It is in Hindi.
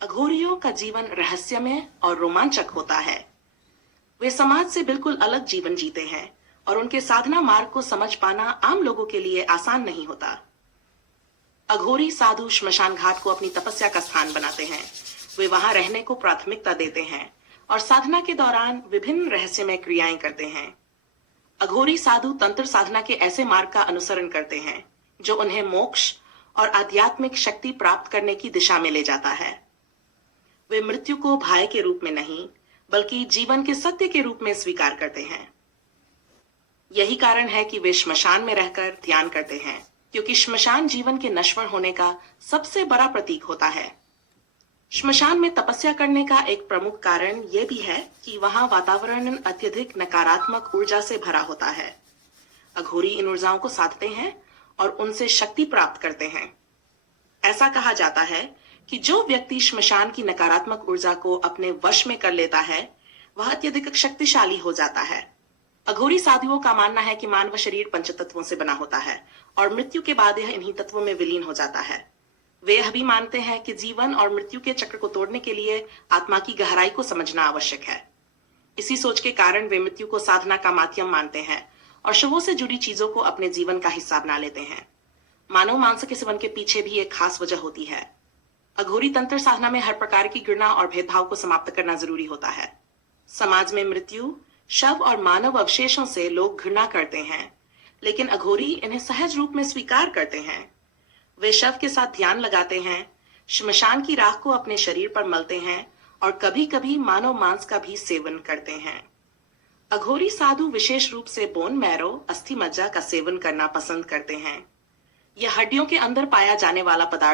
अघोरियों का जीवन रहस्यमय और रोमांचक होता है। वे समाज से बिल्कुल अलग जीवन जीते हैं और उनके साधना मार्ग को समझ पाना आम लोगों के लिए आसान नहीं होता। अघोरी साधु श्मशान घाट को अपनी तपस्या का स्थान बनाते हैं। वे वहां रहने को प्राथमिकता देते हैं और साधना के दौरान विभिन्न रहस्यमय क्रियाएं करते हैं। अघोरी साधु तंत्र साधना के ऐसे मार्ग का अनुसरण करते हैं जो उन्हें मोक्ष और आध्यात्मिक शक्ति प्राप्त करने की दिशा में ले जाता है। वे मृत्यु को भय के रूप में नहीं बल्कि जीवन के सत्य के रूप में स्वीकार करते हैं। यही कारण है कि वे श्मशान में रहकर ध्यान करते हैं, क्योंकि श्मशान जीवन के नश्वर होने का सबसे बड़ा प्रतीक होता है। श्मशान में तपस्या करने का एक प्रमुख कारण यह भी है कि वहां वातावरण अत्यधिक नकारात्मक ऊर्जा से भरा होता है। अघोरी इन ऊर्जाओं को साधते हैं और उनसे शक्ति प्राप्त करते हैं। ऐसा कहा जाता है कि जो व्यक्ति श्मशान की नकारात्मक ऊर्जा को अपने वश में कर लेता है वह अत्यधिक शक्तिशाली हो जाता है। अघोरी साधुओं का मानना है कि मानव शरीर पंचतत्वों से बना होता है और मृत्यु के बाद यह इन्हीं तत्वों में विलीन हो जाता है। वे यह भी मानते हैं कि जीवन और मृत्यु के चक्र को तोड़ने के लिए आत्मा की गहराई को समझना आवश्यक है। इसी सोच के कारण वे मृत्यु को साधना का माध्यम मानते हैं और शवों से जुड़ी चीजों को अपने जीवन का हिस्सा बना लेते हैं। मानव मांस के सेवन के पीछे भी एक खास वजह होती है। अघोरी तंत्र साधना में हर प्रकार की घृणा और भेदभाव को समाप्त करना जरूरी होता है। समाज में मृत्यु, शव और मानव अवशेषों से लोग घृणा करते हैं, लेकिन अघोरी इन्हें सहज रूप में स्वीकार करते हैं। वे शव के साथ ध्यान लगाते हैं, श्मशान की राख को अपने शरीर पर मलते हैं और कभी कभी मानव मांस का भी सेवन करते हैं। अघोरी साधु विशेष रूप से बोन मैरो, अस्थि मज्जा का सेवन करना पसंद करते हैं। यह हड्डियों के अंदर पाया जाने वाला पदार्थ